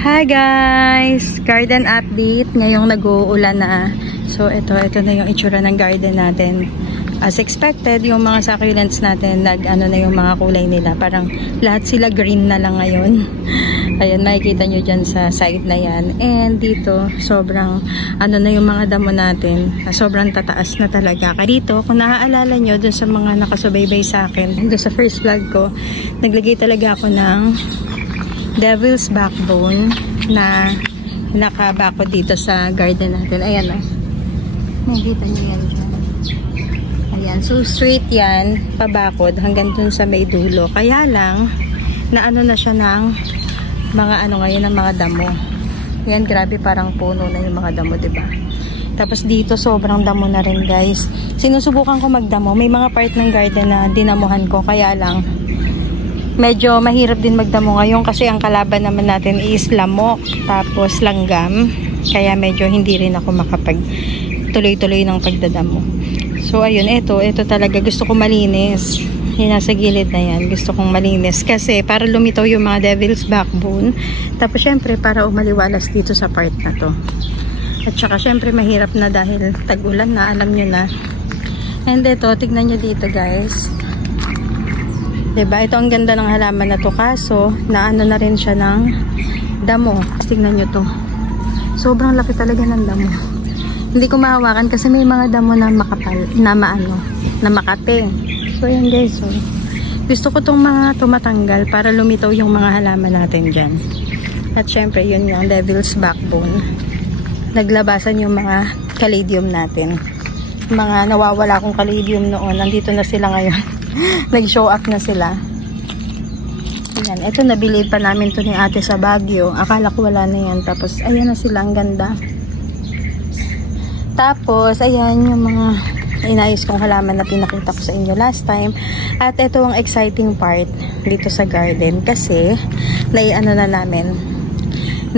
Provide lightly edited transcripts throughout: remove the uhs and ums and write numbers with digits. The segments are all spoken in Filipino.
Hi guys! Garden update. Ngayong nag-uulan na. So ito na yung itsura ng garden natin. As expected, yung mga succulents natin, na yung mga kulay nila. Parang lahat sila green na lang ngayon. Ayan, makikita nyo dyan sa side na yan. And dito, sobrang na yung mga damo natin. Sobrang tataas na talaga. Kaya dito, kung naaalala nyo, dun sa mga nakasubaybay sa akin, dun sa first vlog ko, naglagay talaga ako ng devil's backbone na nakabako dito sa garden natin. Ayan o. Nakikita nyo yan dyan. Ayan. So, straight yan, pabakod, hanggang dun sa may dulo. Kaya lang, na siya ng mga ngayon, ng mga damo. Ayan, grabe, parang puno na yung mga damo, diba? Tapos dito, sobrang damo na rin, guys. Sinusubukan ko magdamo. May mga part ng garden na dinamuhan ko, kaya lang, medyo mahirap din magdamo ngayon kasi ang kalaban naman natin is lamok, tapos langgam. Kaya medyo hindi rin ako makapag tuloy-tuloy ng pagdadamo. So ayun, ito talaga gusto ko malinis. Yung nasa gilid na yan, gusto kong malinis kasi para lumitaw yung mga devil's backbone. Tapos syempre para umaliwalas dito sa part na to. At saka syempre mahirap na dahil tag-ulan na, alam nyo na. And ito, tignan nyo dito guys. Diba? Ito ang ganda ng halaman na to, kaso na na rin siya ng damo. Tingnan nyo to. Sobrang laki talaga ng damo. Hindi ko mahawakan kasi may mga damo na makapal, na makate. So yan guys, oh. Gusto ko tong mga tumatanggal para lumitaw yung mga halaman natin dyan. At syempre yun yung devil's backbone. Naglabasan yung mga caladium natin. Mga nawawala kong caladium noon, nandito na sila ngayon. Nag-show up na sila. Ayan, ito nabili pa namin to ni ate sa Baguio. Akala ko wala na yan. Tapos ayan na sila, ang ganda. Tapos ayan yung mga inayos kong halaman na pinakita ko sa inyo last time. At ito ang exciting part dito sa garden kasi na namin,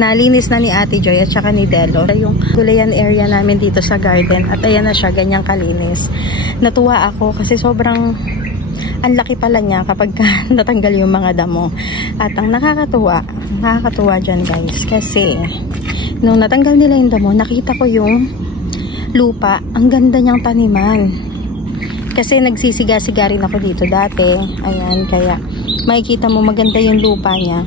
nalinis na ni Ate Joy at saka ni Delo yung gulayan area namin dito sa garden. At ayan na siya, ganyang kalinis. Natuwa ako kasi sobrang ang laki pala niya kapag natanggal yung mga damo. At ang nakakatuwa dyan guys, kasi nung natanggal nila yung damo, nakita ko yung lupa, ang ganda niyang taniman. Kasi nagsisiga-siga rin ako dito dati. Ayan, kaya makikita mo maganda yung lupa niya.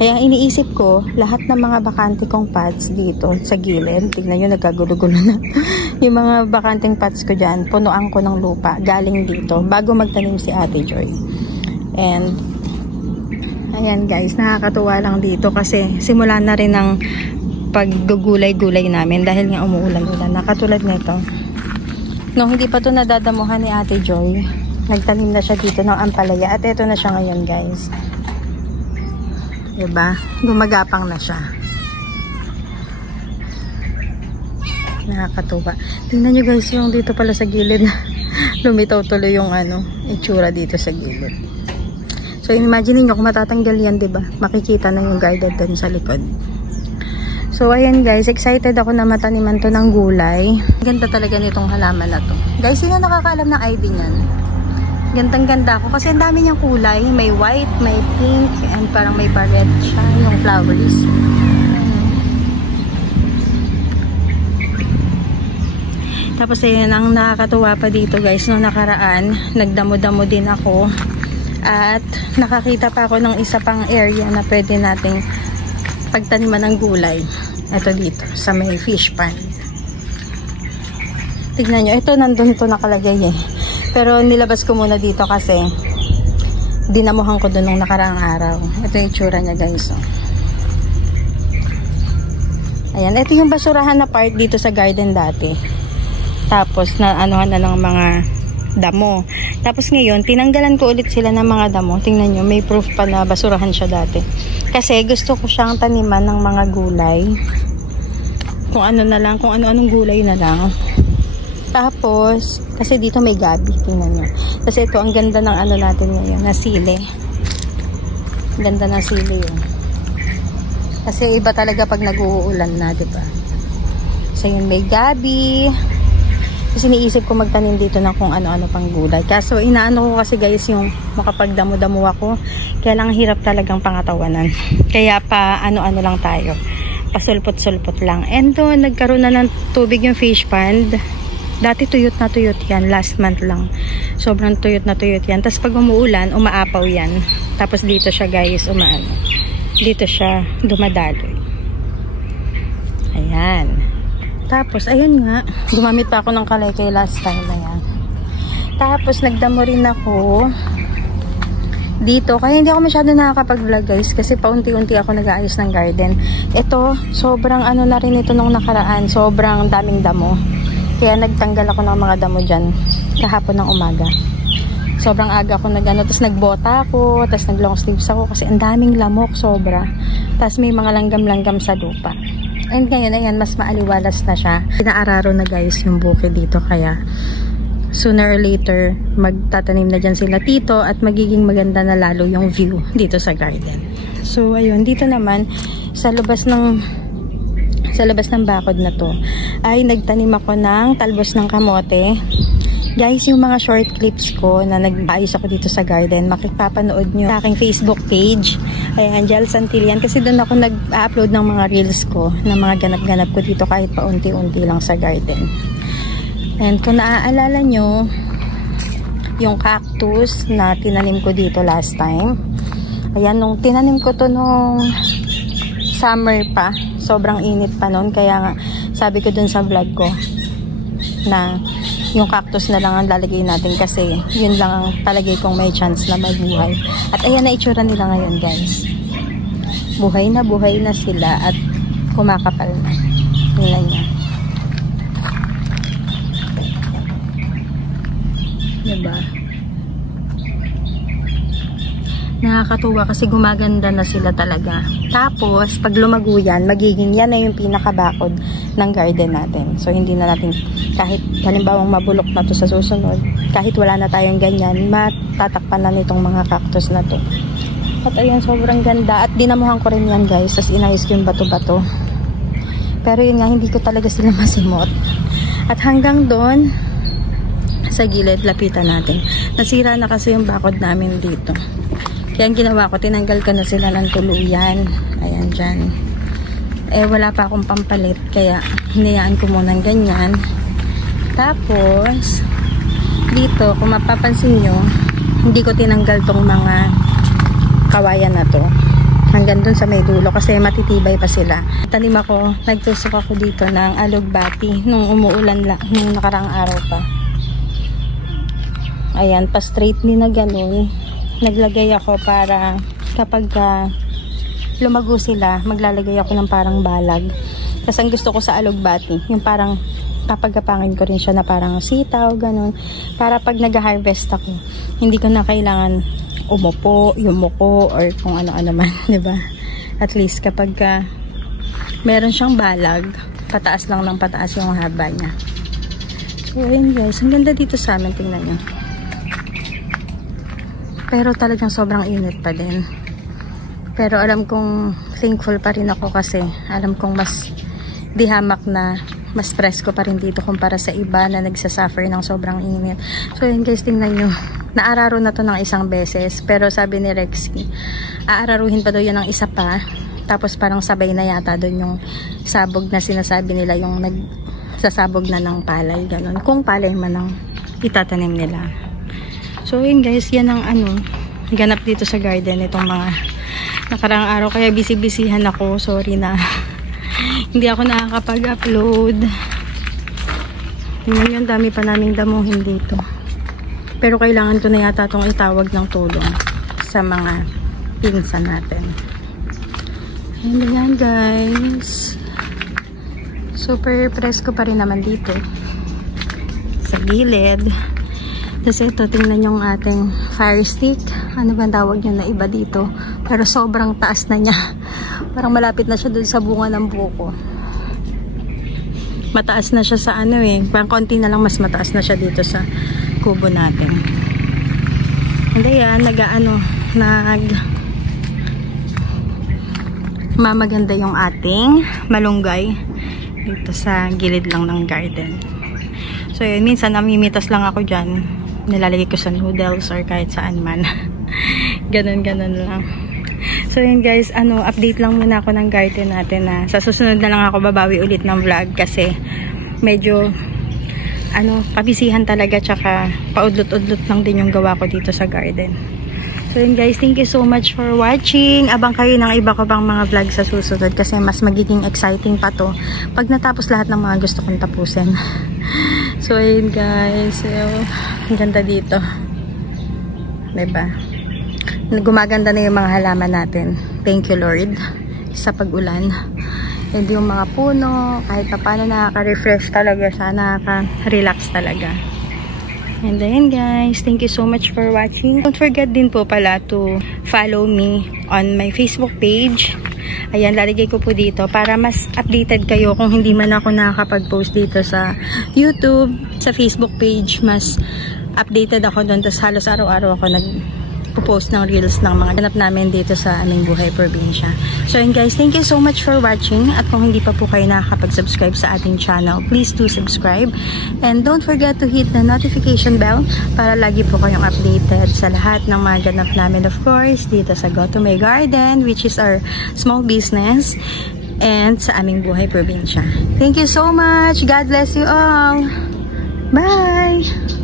Kaya iniisip ko, lahat ng mga bakante kong pots dito sa gilid, tignan nyo, nagkagulo-gulo na. Yung mga bakanteng pots ko dyan, punuan ko ng lupa, galing dito, bago magtanim si Ate Joy. And, ayan guys, nakakatuwa lang dito kasi simula na rin ng paggugulay-gulay namin dahil nga umuulan-ulan. Nakatulad nito. Nung hindi pa to nadadamuhan ni Ate Joy, nagtanim na siya dito ng ampalaya at ito na siya ngayon guys. Diba? Gumagapang na siya. Nakakatuwa. Tingnan nyo guys yung dito pala sa gilid. Lumitaw tuloy yung itsura dito sa gilid. So imagine nyo kung matatanggal yan, diba? Makikita na yung garden dun sa likod. So ayan guys, excited ako na mataniman to ng gulay. Ganda talaga nitong halaman na to. Guys, sino nakakaalam ng ID niyan? Gandang-ganda ako kasi ang dami niyang kulay. May white, may pink, and parang may pa-red siya yung flowers. Tapos ayun, ang nakakatuwa pa dito guys, nung nakaraan, nagdamo-damo din ako. At nakakita pa ako ng isa pang area na pwede nating pagtaniman ng gulay. Ito dito, sa may fish pond. Tignan nyo, ito nandun to nakalagay eh. Pero nilabas ko muna dito kasi dinamuhan ko doon nung nakaraang araw. Ito yung itsura niya guys. Oh. Ayan, ito yung basurahan na part dito sa garden dati. Tapos na anuhan na ng mga damo. Tapos ngayon, tinanggalan ko ulit sila ng mga damo. Tingnan nyo, may proof pa na basurahan siya dati. Kasi gusto ko siyang taniman ng mga gulay. Kung ano na lang, kung ano-anong gulay na lang. Tapos, kasi dito may gabi, tingnan nyo. Kasi ito, ang ganda ng natin ngayon, na sili. Ganda ng sili yun. Kasi iba talaga pag nag-uulan na, diba? So yun, may gabi. Kasi iniisip ko magtanim dito ng kung ano-ano pang gulay. Kaso inaano ko kasi guys yung makapagdamo-damo ako. Kaya lang hirap talagang pangatawanan. Kaya pa ano-ano lang tayo. Pasulpot-sulpot lang. And doon nagkaroon na ng tubig yung fish pond. Dati tuyot na tuyot yan. Last month lang. Sobrang tuyot na tuyot yan. Tapos pag umuulan, umaapaw yan. Tapos dito siya guys, dito siya dumadaloy. Ayan. Tapos, ayun nga. Gumamit pa ako ng kalaykay last time na yan. Tapos, nagdamo rin ako dito. Kaya hindi ako masyado nakakapag-vlog guys. Kasi paunti-unti ako nag-aayos ng garden. Ito, sobrang ano na rin ito nung nakaraan. Sobrang daming damo. Kaya nagtanggal ako ng mga damo dyan kahapon ng umaga. Sobrang aga ako nag-ano. Tapos nagbota ako. Tapos nag-long sleeves ako. Kasi ang daming lamok. Sobra. Tapos may mga langgam-langgam sa lupa. And ngayon, ayan, mas maaliwalas na siya. Pinaararo na guys yung bukid dito. Kaya sooner or later, magtatanim na dyan sila tito. At magiging maganda na lalo yung view dito sa garden. So, ayun. Dito naman, sa labas ng bakod na to, ay nagtanim ako ng talbos ng kamote. Guys, yung mga short clips ko na nag-ayos ako dito sa garden, makipapanood nyo sa aking Facebook page. Ayan, Jel Santillan. Kasi doon ako nag-upload ng mga reels ko, ng mga ganap-ganap ko dito kahit paunti-unti lang sa garden. And kung naaalala nyo, yung cactus na tinanim ko dito last time. Ayan, nung tinanim ko to nung summer pa, sobrang init pa noon. Kaya nga, sabi ko dun sa vlog ko na yung cactus na lang ang lalagay natin kasi yun lang ang talagay kong may chance na mabuhay. At ayan na itsura nila ngayon guys. Buhay na sila at kumakapal na. Tingnan niya. Diba? Nakakatuwa kasi gumaganda na sila talaga. Tapos, pag lumago yan, magiging yan na yung pinakabakod ng garden natin. So, hindi na natin, kahit halimbawang mabulok na to sa susunod, kahit wala na tayong ganyan, matatakpan na nitong mga cactus na to. At ayun, sobrang ganda. At dinamuhan ko rin yan guys. Tapos inayos ko yung bato-bato. Pero yun nga, hindi ko talaga sila masimot. At hanggang doon, sa gilid, lapitan natin. Nasira na kasi yung bakod namin dito. Kaya ang ginawa ko, tinanggal ko na sila ng tuluyan. Ayan dyan. Eh, wala pa akong pampalit. Kaya, hinayaan ko muna ng ganyan. Tapos, dito, kung mapapansin nyo, hindi ko tinanggal tong mga kawayan na to. Hanggang dun sa may dulo. Kasi matitibay pa sila. Tanim ako, nagtusok ako dito ng alugbati. Nung umuulan lang, nung nakarang araw pa. Ayan, pa-straight ni na ganun. Naglagay ako para kapag lumago sila, maglalagay ako ng parang balag. Kasi ang gusto ko sa alugbati, yung parang papagapangin ko rin siya na parang sitaw, ganun. Para pag nag-harvest ako, hindi ko na kailangan umupo, yumuko, or kung ano-ano man, diba? At least kapag meron siyang balag, pataas lang ng pataas yung haba niya. So, ayun guys, ang ganda dito sa amin, tingnan nyo. Pero talagang sobrang init pa din. Pero alam kong thankful pa rin ako kasi alam kong mas dihamak na, mas presko pa rin dito kumpara sa iba na nagsasuffer ng sobrang init. So yun guys, tingnan nyo. Naararo na to ng isang beses. Pero sabi ni Rexy, aararuhin pa daw yun ng isa pa. Tapos parang sabay na yata doon yung sabog na sinasabi nila, yung nagsasabog na ng palay. Ganun. Kung palay man ang itatanim nila. So yun guys, yan ang ganap dito sa garden itong mga nakarang araw. Kaya busy-busyhan ako. Sorry na hindi ako nakakapag-upload. Tingnan yun, dami pa naming damuhin dito. Pero kailangan ko na yata itong itawag ng tulong sa mga pinsan natin. And yan guys, super presko pa rin naman dito sa gilid. Tapos ito, tingnan yung ating fire stick. Ano ba tawag nyo na iba dito? Pero sobrang taas na niya. Parang malapit na siya dun sa bunga ng buko. Mataas na siya sa parang konti na lang mas mataas na siya dito sa kubo natin. And ayan, mamaganda yung ating malunggay dito sa gilid lang ng garden. So yun, minsan namimitas lang ako dyan. Nilalagay ko sa noodles or kahit saan man. Ganun lang. So yun guys, update lang muna ako ng garden natin na sa susunod na lang ako babawi ulit ng vlog kasi medyo pabisihan talaga, tsaka paudlot-udlot lang din yung gawa ko dito sa garden. So yun guys, thank you so much for watching. Abang kayo ng iba ko pang mga vlog sa susunod kasi mas magiging exciting pa to pag natapos lahat ng mga gusto kong tapusin. So yun guys, ang ganda dito, diba? Gumaganda na yung mga halaman natin. Thank you Lord sa pag-ulan. And yung mga puno, kahit pa paano nakaka-refresh talaga siya, nakaka-relax talaga. And then guys, thank you so much for watching. Don't forget din po pala to follow me on my Facebook page. Ayan, lalagay ko po dito para mas updated kayo kung hindi man ako nakakapag-post dito sa YouTube. Sa Facebook page, mas updated ako doon. Tapos halos araw-araw ako nag-post ng reels ng mga ganap namin dito sa aming buhay probinsya. So yun guys, thank you so much for watching. At kung hindi pa po kayo nakakapag-subscribe sa ating channel, please do subscribe. And don't forget to hit the notification bell para lagi po kayong updated sa lahat ng mga ganap namin, of course, dito sa Go to My Garden, which is our small business, and sa aming buhay probinsya. Thank you so much. God bless you all. Bye!